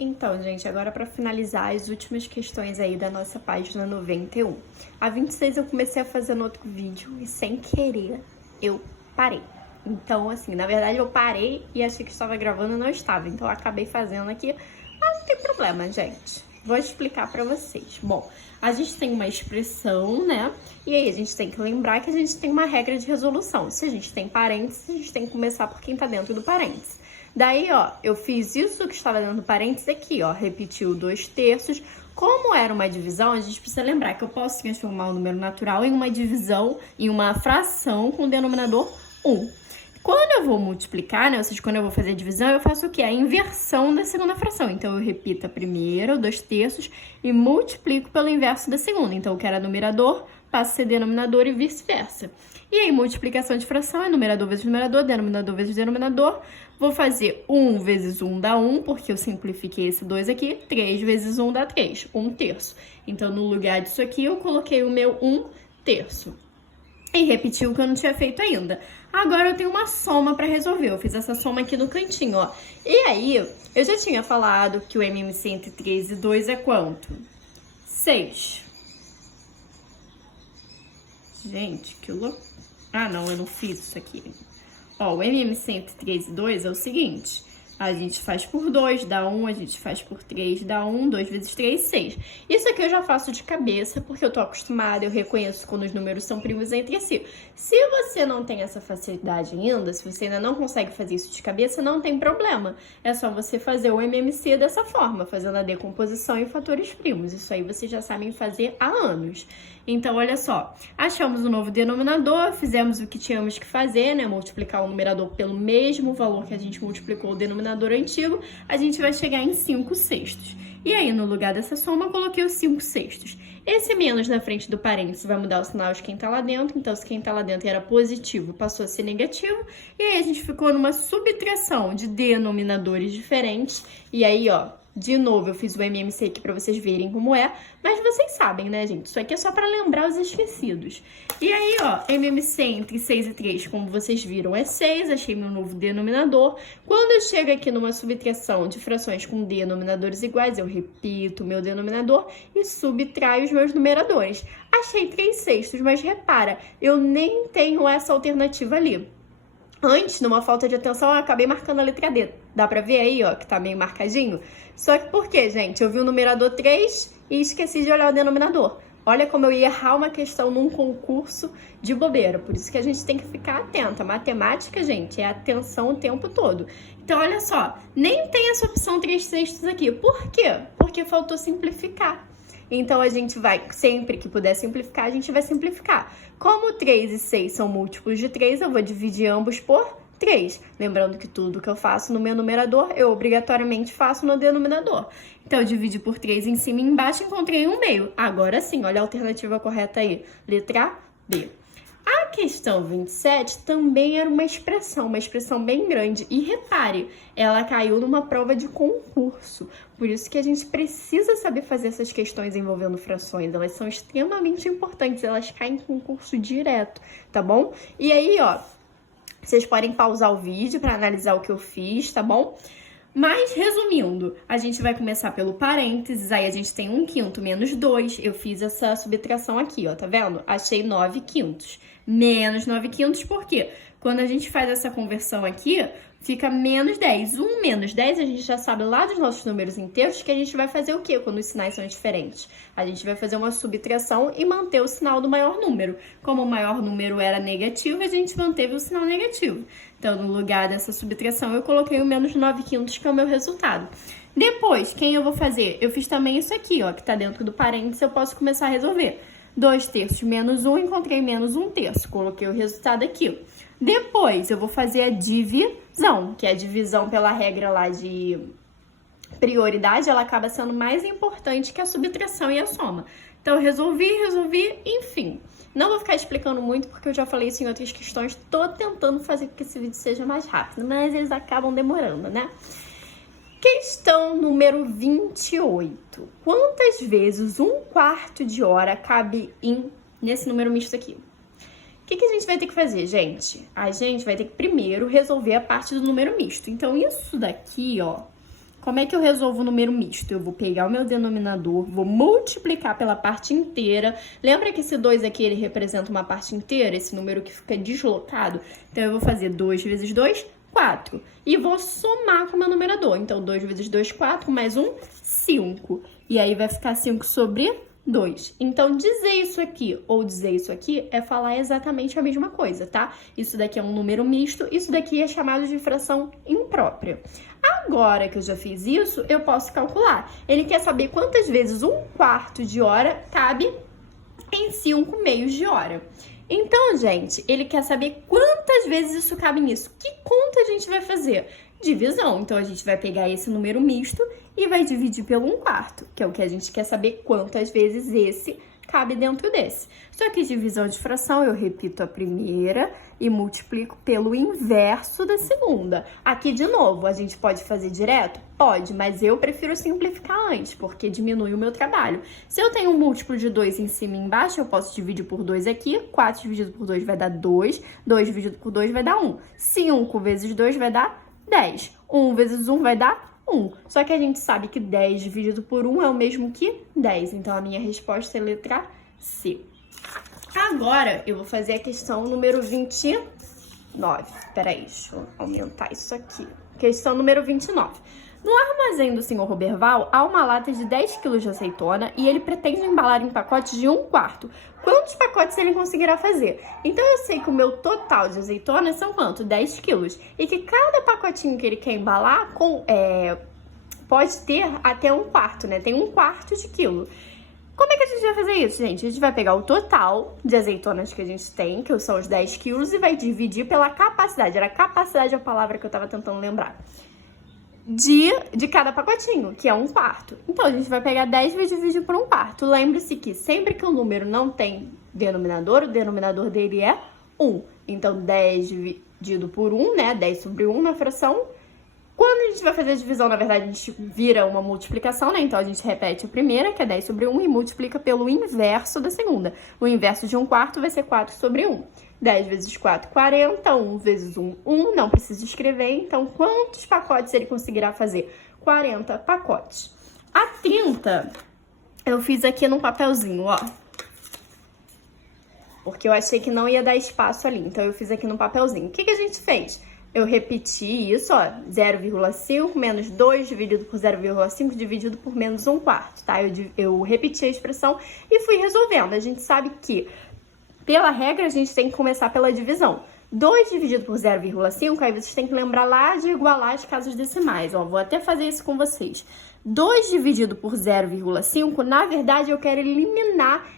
Então, gente, agora para finalizar as últimas questões aí da nossa página 91. A 26 eu comecei a fazer no outro vídeo e sem querer eu parei. Então, assim, na verdade eu parei e achei que estava gravando e não estava. Então eu acabei fazendo aqui, mas não tem problema, gente. Vou explicar pra vocês. Bom, a gente tem uma expressão, né? E aí a gente tem que lembrar que a gente tem uma regra de resolução. Se a gente tem parênteses, a gente tem que começar por quem tá dentro do parênteses. Daí, ó, eu fiz isso que estava dentro do parênteses aqui, ó, repetiu 2/3. Como era uma divisão, a gente precisa lembrar que eu posso transformar o número natural em uma divisão, em uma fração com denominador 1. Quando eu vou multiplicar, né, ou seja, quando eu vou fazer a divisão, eu faço o quê? A inversão da segunda fração. Então, eu repito a primeira, o 2/3, e multiplico pelo inverso da segunda. Então, o que era numerador passa a ser denominador e vice-versa. E aí, multiplicação de fração é numerador vezes numerador, denominador vezes denominador. Vou fazer 1 vezes 1 dá 1, porque eu simplifiquei esse 2 aqui. 3 vezes 1 dá 3, 1/3. Então, no lugar disso aqui, eu coloquei o meu 1/3. E repeti o que eu não tinha feito ainda. Agora eu tenho uma soma para resolver. Eu fiz essa soma aqui no cantinho, ó. E aí, eu já tinha falado que o MMC entre 3 e 2 é quanto? 6. Gente, que louco. Ah, não, eu não fiz isso aqui. Ó, o MMC entre 3 e 2 é o seguinte. A gente faz por 2, dá 1, a gente faz por 3, dá 1, 2 vezes 3, 6. Isso aqui eu já faço de cabeça, porque eu tô acostumada, eu reconheço quando os números são primos entre si. Se você não tem essa facilidade ainda, se você ainda não consegue fazer isso de cabeça, não tem problema. É só você fazer o MMC dessa forma, fazendo a decomposição em fatores primos. Isso aí vocês já sabem fazer há anos. Então, olha só, achamos o novo denominador, fizemos o que tínhamos que fazer, né? Multiplicar o numerador pelo mesmo valor que a gente multiplicou o denominador antigo, a gente vai chegar em 5/6. E aí, no lugar dessa soma, eu coloquei os 5/6. Esse menos na frente do parênteses vai mudar o sinal de quem tá lá dentro, então se quem tá lá dentro era positivo, passou a ser negativo. E aí, a gente ficou numa subtração de denominadores diferentes. E aí, ó, de novo, eu fiz o MMC aqui pra vocês verem como é, mas vocês sabem, né, gente? Isso aqui é só pra lembrar os esquecidos. E aí, ó, MMC entre 6 e 3, como vocês viram, é 6, achei meu novo denominador. Quando eu chego aqui numa subtração de frações com denominadores iguais, eu repito o meu denominador e subtraio os meus numeradores. Achei 3/6, mas repara, eu nem tenho essa alternativa ali. Antes, numa falta de atenção, eu acabei marcando a letra D. Dá pra ver aí, ó, que tá meio marcadinho? Só que por quê, gente? Eu vi o numerador 3 e esqueci de olhar o denominador. Olha como eu ia errar uma questão num concurso de bobeira. Por isso que a gente tem que ficar atenta. Matemática, gente, é atenção o tempo todo. Então, olha só, nem tem essa opção 3/6 aqui. Por quê? Porque faltou simplificar. Então, a gente vai, sempre que puder simplificar, a gente vai simplificar. Como 3 e 6 são múltiplos de 3, eu vou dividir ambos por 3. Lembrando que tudo que eu faço no meu numerador, eu obrigatoriamente faço no denominador. Então, eu dividi por 3 em cima e embaixo, encontrei um meio. Agora sim, olha a alternativa correta aí. Letra B. A questão 27 também era uma expressão bem grande. E repare, ela caiu numa prova de concurso. Por isso que a gente precisa saber fazer essas questões envolvendo frações. Elas são extremamente importantes, elas caem em concurso direto, tá bom? E aí, ó, vocês podem pausar o vídeo para analisar o que eu fiz, tá bom? Mas, resumindo, a gente vai começar pelo parênteses, aí a gente tem 1/5 menos 2, eu fiz essa subtração aqui, ó, tá vendo? Achei 9/5. Menos 9/5, por quê? Quando a gente faz essa conversão aqui, fica menos 10. 1 menos 10, a gente já sabe lá dos nossos números inteiros que a gente vai fazer o quê quando os sinais são diferentes? A gente vai fazer uma subtração e manter o sinal do maior número. Como o maior número era negativo, a gente manteve o sinal negativo. Então, no lugar dessa subtração, eu coloquei o menos 9/5, que é o meu resultado. Depois, quem eu vou fazer? Eu fiz também isso aqui, ó, que tá dentro do parênteses, eu posso começar a resolver. 2/3 menos 1, encontrei menos 1/3. Coloquei o resultado aqui. Depois, eu vou fazer a divisão, que é a divisão pela regra lá de prioridade, ela acaba sendo mais importante que a subtração e a soma. Então, eu resolvi, enfim. Não vou ficar explicando muito, porque eu já falei isso em outras questões. Tô tentando fazer com que esse vídeo seja mais rápido, mas eles acabam demorando, né? Questão número 28. Quantas vezes 1/4 de hora cabe nesse número misto aqui? O que a gente vai ter que fazer, gente? A gente vai ter que primeiro resolver a parte do número misto. Então, isso daqui, ó, Como é que eu resolvo o número misto? Eu vou pegar o meu denominador, vou multiplicar pela parte inteira. Lembra que esse 2 aqui, ele representa uma parte inteira? Esse número que fica deslocado? Então, eu vou fazer 2 vezes 2, 4. E vou somar com o meu numerador. Então, 2 vezes 2, 4, mais 1, 5. E aí, vai ficar 5 sobre 2. Então, dizer isso aqui ou dizer isso aqui é falar exatamente a mesma coisa, tá? Isso daqui é um número misto, isso daqui é chamado de fração imprópria. Agora que eu já fiz isso, eu posso calcular. Ele quer saber quantas vezes 1/4 de hora cabe em 5 meios de hora. Então, gente, ele quer saber quantas vezes isso cabe nisso. Que conta a gente vai fazer? Divisão. Então, a gente vai pegar esse número misto e vai dividir pelo 1/4, que é o que a gente quer saber quantas vezes esse cabe dentro desse. Só que divisão de fração, eu repito a primeira e multiplico pelo inverso da segunda. Aqui, de novo, a gente pode fazer direto? Pode, mas eu prefiro simplificar antes, porque diminui o meu trabalho. Se eu tenho um múltiplo de 2 em cima e embaixo, eu posso dividir por 2 aqui. 4 dividido por 2 vai dar 2. 2 dividido por 2 vai dar 1. 5 vezes 2 vai dar 10. 1 vezes 1 vai dar 1. Só que a gente sabe que 10 dividido por 1 é o mesmo que 10. Então, a minha resposta é letra C. Agora, eu vou fazer a questão número 29. Peraí, deixa eu aumentar isso aqui. Questão número 29. No armazém do Sr. Roberval, há uma lata de 10 kg de azeitona e ele pretende embalar em pacotes de 1/4. Quantos pacotes ele conseguirá fazer? Então, eu sei que o meu total de azeitona são quanto? 10 quilos. E que cada pacotinho que ele quer embalar pode ter até 1/4, né? Tem 1/4 de quilo. Como é que a gente vai fazer isso, gente? A gente vai pegar o total de azeitonas que a gente tem, que são os 10 quilos, e vai dividir pela capacidade. Era capacidade a palavra que eu tava tentando lembrar. De cada pacotinho, que é 1/4. Então, a gente vai pegar 10 e vai dividir por 1/4. Lembre-se que sempre que o número não tem denominador, o denominador dele é 1. Então, 10 dividido por 1, né? 10 sobre 1 na fração. Quando a gente vai fazer a divisão, na verdade, a gente vira uma multiplicação, né? Então, a gente repete a primeira, que é 10 sobre 1, e multiplica pelo inverso da segunda. O inverso de 1/4 vai ser 4 sobre 1. 10 vezes 4, 40. 1 vezes 1, 1. Não precisa escrever. Então, quantos pacotes ele conseguirá fazer? 40 pacotes. A 30, eu fiz aqui num papelzinho, ó. Porque eu achei que não ia dar espaço ali. Então, eu fiz aqui num papelzinho. O que a gente fez? Eu repeti isso, ó, 0,5 menos 2 dividido por 0,5 dividido por menos 1/4, tá? Eu repeti a expressão e fui resolvendo. A gente sabe que, pela regra, a gente tem que começar pela divisão. 2 dividido por 0,5, aí vocês têm que lembrar lá de igualar as casas decimais, ó. Vou até fazer isso com vocês. 2 dividido por 0,5, na verdade, eu quero eliminar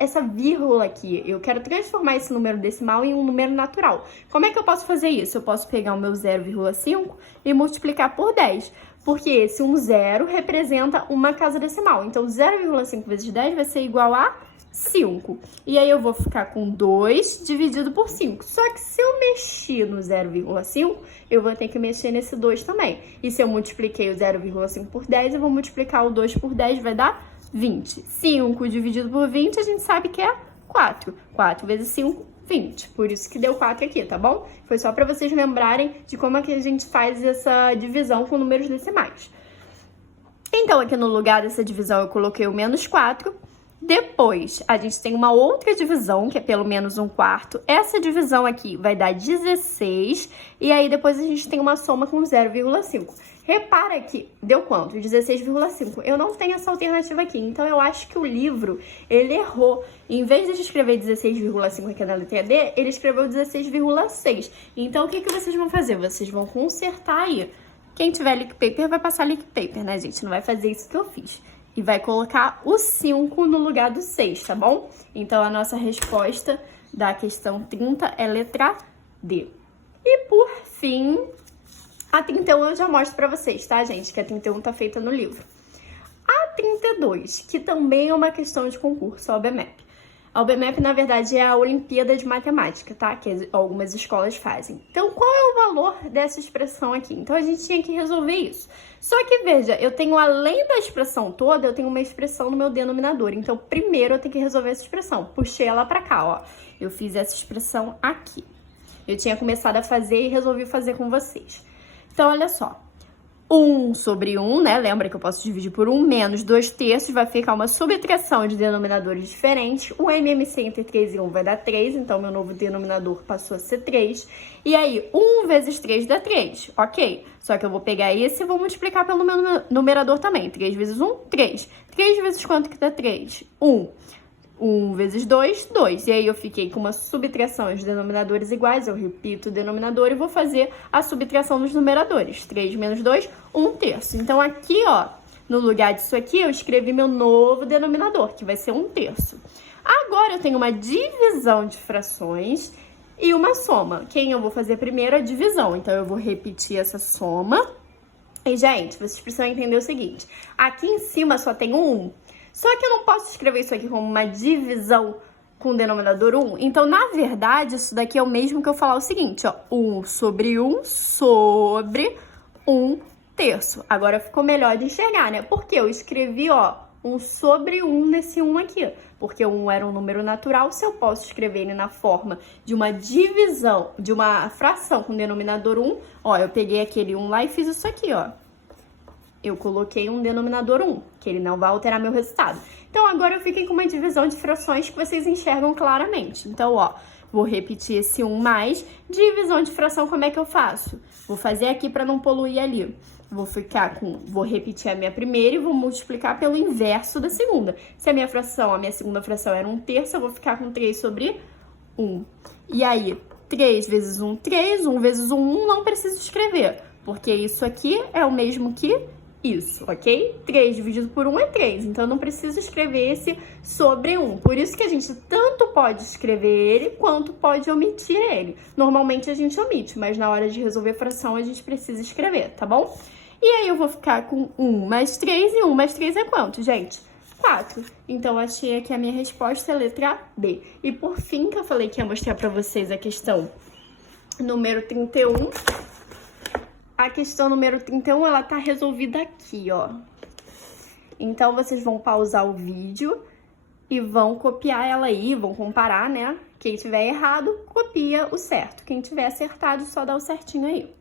essa vírgula aqui. Eu quero transformar esse número decimal em um número natural. Como é que eu posso fazer isso? Eu posso pegar o meu 0,5 e multiplicar por 10. Porque esse 0 representa uma casa decimal. Então, 0,5 vezes 10 vai ser igual a 5. E aí, eu vou ficar com 2 dividido por 5. Só que se eu mexer no 0,5, eu vou ter que mexer nesse 2 também. E se eu multipliquei o 0,5 por 10, eu vou multiplicar o 2 por 10, vai dar 20. 5 dividido por 20, a gente sabe que é 4. 4 vezes 5, 20. Por isso que deu 4 aqui, tá bom? Foi só para vocês lembrarem de como é que a gente faz essa divisão com números decimais. Então, aqui no lugar dessa divisão, eu coloquei o menos 4. Depois, a gente tem uma outra divisão, que é pelo menos 1/4. Essa divisão aqui vai dar 16. E aí, depois a gente tem uma soma com 0,5. Repara que deu quanto? 16,5. Eu não tenho essa alternativa aqui. Então, eu acho que o livro, ele errou. Em vez de escrever 16,5 aqui na letra D, ele escreveu 16,6. Então, o que vocês vão fazer? Vocês vão consertar aí. Quem tiver lick paper vai passar lick paper, né, gente? Não vai fazer isso que eu fiz. E vai colocar o 5 no lugar do 6, tá bom? Então, a nossa resposta da questão 30 é letra D. E, por fim, a 31 eu já mostro pra vocês, tá, gente? Que a 31 tá feita no livro. A 32, que também é uma questão de concurso, a OBMEP. A OBMEP, na verdade, é a Olimpíada de Matemática, tá? Que algumas escolas fazem. Então, qual é o valor dessa expressão aqui? Então, a gente tinha que resolver isso. Só que, veja, eu tenho, além da expressão toda, eu tenho uma expressão no meu denominador. Então, primeiro eu tenho que resolver essa expressão. Puxei ela pra cá, ó. Eu fiz essa expressão aqui. Eu tinha começado a fazer e resolvi fazer com vocês. Então, olha só. 1 sobre 1, né? Lembra que eu posso dividir por 1 menos 2/3, vai ficar uma subtração de denominadores diferentes. O MMC entre 3 e 1 vai dar 3, então meu novo denominador passou a ser 3. E aí, 1 vezes 3 dá 3, ok. Só que eu vou pegar esse e vou multiplicar pelo meu numerador também. 3 vezes 1, 3. 3 vezes quanto que dá 3? 1. 1 vezes 2, 2. E aí eu fiquei com uma subtração de denominadores iguais. Eu repito o denominador e vou fazer a subtração dos numeradores. 3 menos 2, 1/3. Então aqui, ó, no lugar disso aqui, eu escrevi meu novo denominador, que vai ser 1/3. Agora eu tenho uma divisão de frações e uma soma. Quem eu vou fazer primeiro? A divisão. Então eu vou repetir essa soma. E, gente, vocês precisam entender o seguinte. Aqui em cima só tem um 1. Só que eu não posso escrever isso aqui como uma divisão com denominador 1. Então, na verdade, isso daqui é o mesmo que eu falar o seguinte, ó. 1 sobre 1 sobre 1/3. Agora ficou melhor de enxergar, né? Porque eu escrevi, ó, 1 sobre 1 nesse 1 aqui. Porque o 1 era um número natural, se eu posso escrever ele na forma de uma divisão, de uma fração com denominador 1, ó, eu peguei aquele 1 lá e fiz isso aqui, ó. Eu coloquei um denominador 1, que ele não vai alterar meu resultado. Então, agora eu fiquei com uma divisão de frações que vocês enxergam claramente. Então, ó, vou repetir esse 1 mais. Divisão de fração, como é que eu faço? Vou fazer aqui para não poluir ali. Vou repetir a minha primeira e vou multiplicar pelo inverso da segunda. Se a minha segunda fração era 1/3, eu vou ficar com 3 sobre 1. E aí, 3 vezes 1, 3. 1 vezes 1, 1, não preciso escrever, porque isso aqui é o mesmo que isso, ok? 3 dividido por 1 é 3, então eu não preciso escrever esse sobre 1. Por isso que a gente tanto pode escrever ele, quanto pode omitir ele. Normalmente a gente omite, mas na hora de resolver fração a gente precisa escrever, tá bom? E aí eu vou ficar com 1 mais 3, e 1 mais 3 é quanto, gente? 4. Então, achei aqui a minha resposta, é a letra B. E por fim, que eu falei que ia mostrar pra vocês a questão número 31... A questão número 31, ela tá resolvida aqui, ó. Então, vocês vão pausar o vídeo e vão copiar ela aí, vão comparar, né? Quem tiver errado, copia o certo. Quem tiver acertado, só dá o certinho aí.